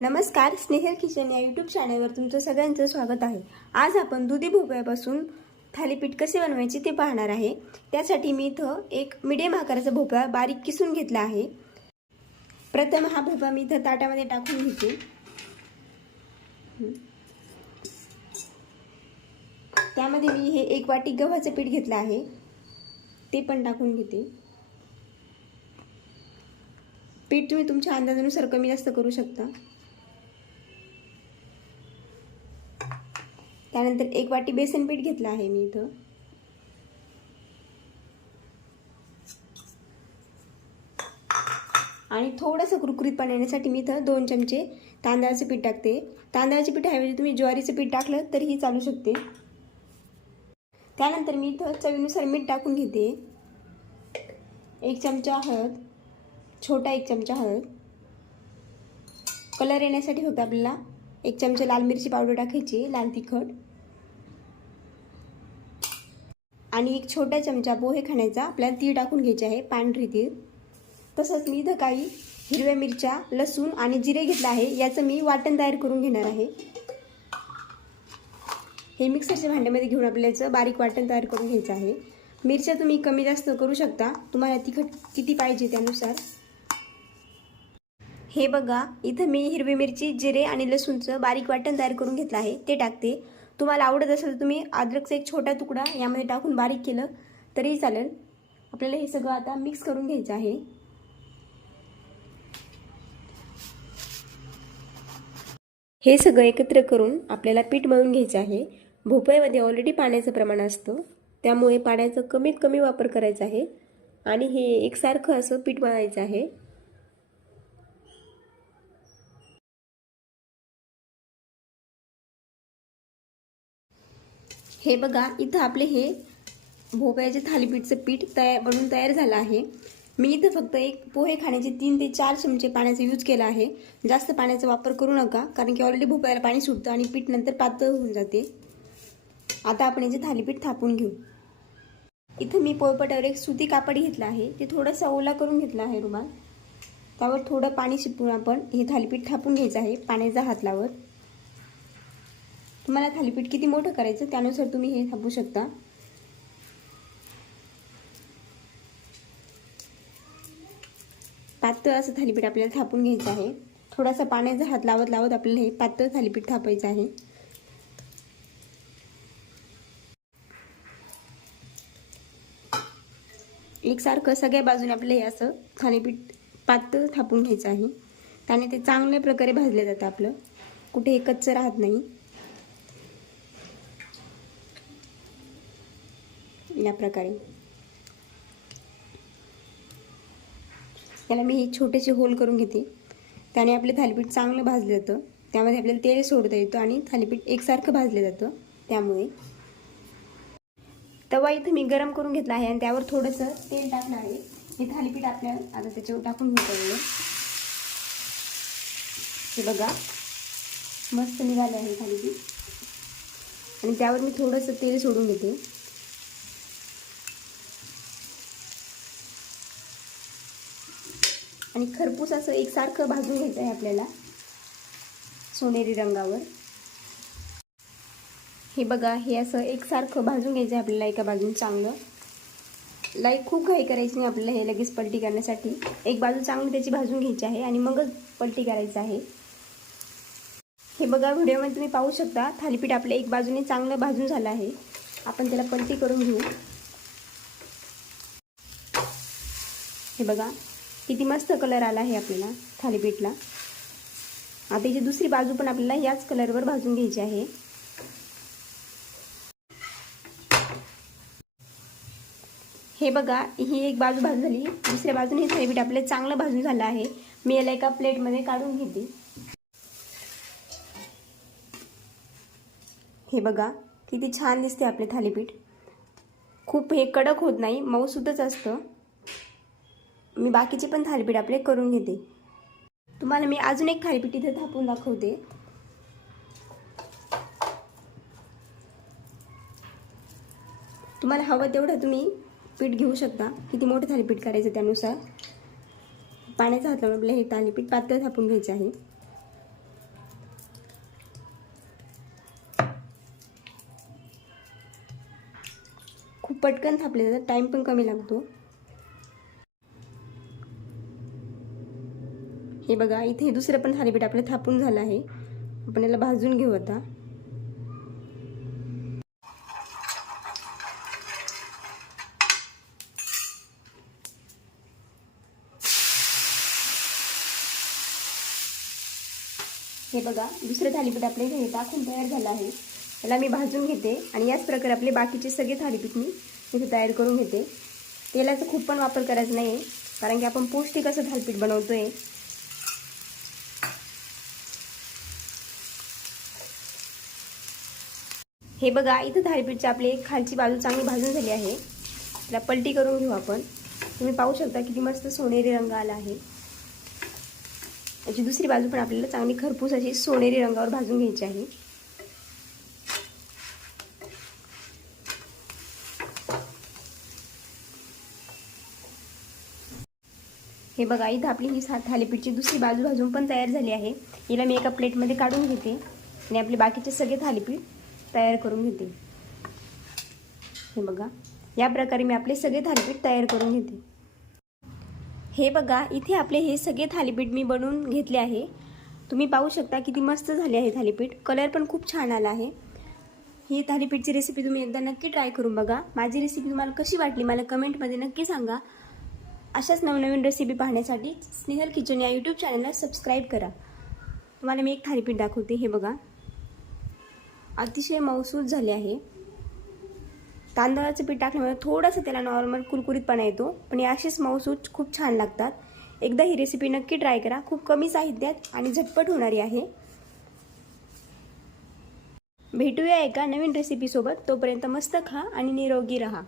नमस्कार, स्नेहल किचन या यूट्यूब चॅनलवर तुमचं सगळ्यांचं स्वागत आहे। आज आपण दुधी भोपळ्यापासून थालीपीठ कसे बनवायचे ते पाहणार आहे। त्यासाठी मी इथं एक मीडियम आकाराचा भोपळा बारीक किसून घेतला आहे। प्रथम हा भोपळा मी इथं ताटामध्ये टाकून घेते। त्यामध्ये मी हे 1 वाटी गव्हाचं पीठ घेतलं आहे, ते पण टाकून घेते। पीठ तुम्ही तुमच्या अंदाजानुसार कमी जास्त करू शकता। त्यानंतर 1 वाटी बेसन पीठ घेतलं आहे मी इथं। आणि थोडंसं कुरकुरीतपणा येण्यासाठी मी इथं 2 चमचे तांदळाचे पीठ टाकते। तांदळाचे पीठाऐवजी तुम्ही ज्वारीचं पीठ टाकलं तरीही चालू शकते। त्यानंतर मी इथं चवीनुसार मीठ टाकून घेते। 1 चमचा हळद, छोटा 1 चमचा हळद। कलर येण्यासाठी फक्त आपल्याला 1 चमचा लाल मिरची पावडर टाकायची, लाल तिखट। आणि 1 छोटा चमचा पोहे खाण्याचा आपल्याला तीळ टाकून घ्यायचे आहे, पांढरी तीळ। तसंच मी इथं काही हिरव्या मिरच्या, लसूण आणि जिरे घेतलं आहे, याचं मी वाटण तयार करून घेणार आहे। हे मिक्सरच्या भांड्यामध्ये घेऊन आपल्याचं बारीक वाटण तयार करून घ्यायचं आहे। मिरच्या तुम्ही कमी जास्त करू शकता, तुम्हाला तिखट किती पाहिजे त्यानुसार। हे बघा, इथं मी हिरवी मिरची, जिरे आणि लसूणचं बारीक वाटण तयार करून घेतलं आहे, ते टाकते। तुम्हाला आवडत असेल तर तुम्ही अद्रकचा 1 छोटा तुकडा यामध्ये टाकून बारीक केलं तरीही चालेल। आपल्याला हे सगळं आता मिक्स करून घ्यायचं आहे। हे सगळं एकत्र करून आपल्याला पीठ मळून घ्यायचं आहे। भोपळ्यामध्ये ऑलरेडी पाण्याचं प्रमाण असतं, त्यामुळे पाण्याचा कमीत कमी वापर करायचा आहे आणि हे एकसारखं असं पीठ मळायचं आहे। हे बघा, इथं आपले हे भोपळ्याचे थालीपीठचं पीठ बनून तयार झालं आहे। मी इथं फक्त एक पोहे खाण्याचे 3 ते 4 चमचे पाण्याचा यूज केला आहे। जास्त पाण्याचा वापर करू नका, कारण की ऑलरेडी भोपळ्याला पाणी सुटतं आणि पीठ नंतर पातळ होऊन जाते। आता आपण याचे थालीपीठ थापून घेऊ। इथं मी पोळपाटावर एक सुती कापड घेतला आहे, ते थोडासा ओला करून घेतला आहे रुमाल। त्यावर थोडं पाणी शिंपडून आपण हे थालीपीठ थापून घ्यायचं आहे, पाण्याचा हात लावत। तुम्हाला थालीपीठ किती मोठं करायचं त्यानुसार तुम्ही हे थापू शकता। पातळ असं थालीपीठ आपल्याला थापून घ्यायचं आहे। थोडासा पाण्याचा हात लावत लावत आपल्याला हे पातळ थालीपीठ थापायचं आहे। एकसारखं सगळ्या बाजूने आपल्याला हे असं थालीपीठ पातळ थापून घ्यायचं आहे। त्याने ते चांगल्या प्रकारे भाजले जातं, आपलं कुठे कच्चं राहत नाही। या प्रकारे याला मी हे छोटेसे होल करून घेते, त्याने आपले थालीपीठ चांगलं भाजलं जातं। त्यामध्ये आपल्याला तेल सोडता येतं आणि थालीपीठ एकसारखं भाजलं जातं। त्यामुळे तवा इथं मी गरम करून घेतला आहे आणि त्यावर थोडंसं तेल टाकलं आहे। हे थालीपीठ आपल्याला आता त्याच्यावर टाकून घ्यायचं। हे बघा, मस्त निघालं आहे थालीपीठ आणि त्यावर मी थोडंसं तेल सोडून घेते। आणि खरपूस असं एकसारखं भाजून घ्यायचं आहे आपल्याला, सोनेरी रंगावर। हे बघा, हे असं एकसारखं भाजून घ्यायचं आहे आपल्याला एका बाजून चांगलं। खूप घाई करायची नाही आपल्याला हे लगेच पलटी करण्यासाठी। एक बाजू चांगली त्याची भाजून घ्यायची आहे आणि मगच पलटी करायचं आहे। हे बघा, व्हिडिओमध्ये तुम्ही पाहू शकता थालीपीठ आपल्या एक बाजूने चांगलं भाजून झालं आहे। आपण त्याला पलटी करून घेऊ। हे बघा, किती मस्त कलर आला आहे आपल्याला थालीपीठला। आता याची दुसरी बाजू पण आपल्याला याच कलरवर भाजून घ्यायची आहे। हे बघा, ही एक बाजू भाजून झाली, दुसऱ्या बाजूने हे थालीपीठ आपल्याला चांगलं भाजून झालं आहे। मी याला एका प्लेटमध्ये काढून घेते। हे बघा, किती छान दिसते आपले थालीपीठ। खूप हे कडक होत नाही, मऊसूतच असतं। मी बाकीचे पण थालीपीठ आपले करून घेते। तुम्हाला मी अजून एक थालीपीठ इथे थापून दाखवते। तुम्हाला हवं तेवढं तुम्ही पीठ घेऊ शकता, किती मोठं थालीपीठ करायचं त्यानुसार। पाण्याचा हात लावून आपल्याला हे थालीपीठ पातळ थापून घ्यायचं आहे। पटकन थापले जातात, टाईम पण कमी लागतो. हे बघा, इथे दुसरं पण थालीपीठ आपलं थापून झालं आहे. आपण याला भाजून घेऊ आता. हे बघा, दुसरं थालीपीठ आपले इथे टाकून तयार झालं आहे. याला मी भाजून घेते आणि याच प्रकारे आपले बाकीचे सगळे थालीपीठ मी इथे तयार करून घेते. तेलाचा खूप पण वापर करायचा नाही आहे, कारण की आपण पौष्टिक असं थालीपीठ बनवतोय. हे बघा, इथं थालीपीठची आपली खालची बाजू चांगली भाजून झाली आहे. त्याला पलटी करून घेऊ आपण. तुम्ही पाहू शकता किती मस्त सोनेरी रंग आला आहे. याची दुसरी बाजू पण आपल्याला चांगली खरपूस अशी सोनेरी रंगावर भाजून घ्यायची आहे. हे बघा, इथं आपली ही थालीपीठची दुसरी बाजू भाजून पण तयार झाली आहे. हिला मी एका प्लेटमध्ये काढून घेते आणि आपले बाकीचे सगळे थालीपीठ तयार करून घेते. हे बघा, या प्रकारे मी आपले सगळे थालीपीठ तयार करून घेते. हे बघा, इथे आपले हे सगळे थालीपीठ मी बनवून घेतले आहे. तुम्ही पाहू शकता किती मस्त झाले आहे थालीपीठ. कलर पण खूप छान आला आहे. ही थालीपीठची रेसिपी तुम्ही एकदा नक्की ट्राय करून बघा. माझी रेसिपी तुम्हाला कशी वाटली मला कमेंटमध्ये नक्की सांगा. अशाच नवनवीन रेसिपी पाहण्यासाठी स्नेहल किचन या यूट्यूब चॅनलला सबस्क्राईब करा. तुम्हाला मी एक थालीपीठ दाखवते. हे बघा, अतिशय मऊसूत झाले आहे. तांदळाचं पीठ टाकल्यामुळे थोडंसं त्याला नॉर्मल कुरकुरीतपणा येतो, पण हे असेच मऊसूत खूप छान लागतात. एकदा ही रेसिपी नक्की ट्राय करा. खूप कमी साहित्यात आणि झटपट होणारी आहे. भेटूया एका नवीन रेसिपीसोबत. तोपर्यंत मस्त खा आणि निरोगी राहा.